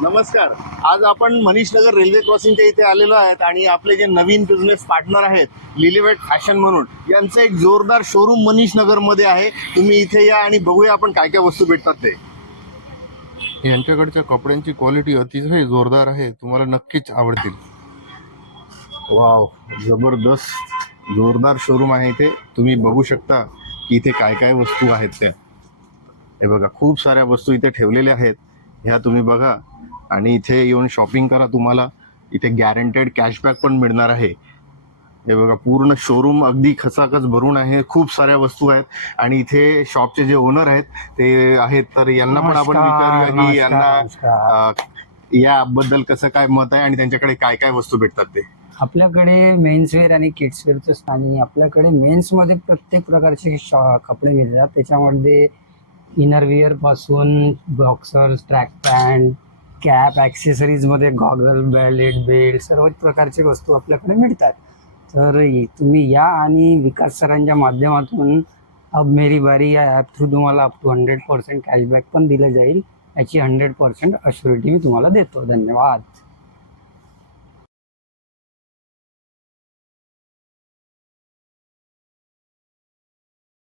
नमस्कार. आज आपण मनीष नगर रेल्वे क्रॉसिंगच्या इथे आलेलो आहेत आणि आपले जे नवीन बिझनेस पार्टनर आहेत लिलिवेट फॅशन म्हणून, यांचं एक जोरदार शोरूम मनीष नगर मध्ये आहे. तुम्ही इथे या आणि बघूया आपण काय काय वस्तू भेटतात ते. यांच्याकडच्या कपड्यांची क्वालिटी अतिशय जोरदार आहे, तुम्हाला नक्कीच आवडतील. वाव, जबरदस्त जोरदार शोरूम आहे इथे. तुम्ही बघू शकता की इथे काय काय वस्तू आहेत त्या. हे बघा, खूप साऱ्या वस्तू इथे ठेवलेल्या आहेत. ह्या तुम्ही बघा आणि इथे येऊन शॉपिंग करा. तुम्हाला इथे गॅरंटेड कॅशबॅक पण मिळणार आहे. हे बघा, पूर्ण शोरूम अगदी खचाखच भरून आहे. खूप साऱ्या वस्तू आहेत आणि इथे शॉपचे जे ओनर आहेत ते आहेत, तर यांना पण आपण विचारूया की यांना याबद्दल कसं काय मत आहे आणि त्यांच्याकडे काय काय वस्तू भेटतात ते. आपल्याकडे मेन्सवेअर आणि किड्सवेअरचं स्थान आहे. आपल्याकडे मेन्समध्ये प्रत्येक प्रकारचे कपडे मिळतात. त्याच्यामध्ये इनरविअर पासून बॉक्सर्स, ट्रॅक पॅन्ट, कॅप, ॲक्सेसरीजमध्ये गॉगल, बेल्ट सर्वच प्रकारचे वस्तू आपल्याकडे मिळतात. तर तुम्ही या आणि विकास सरांच्या माध्यमातून अब मेरी बारी या ॲप थ्रू तुम्हाला अप टू 100% कॅशबॅक पण दिलं जाईल. याची 100% अश्युरिटी मी तुम्हाला देतो. धन्यवाद.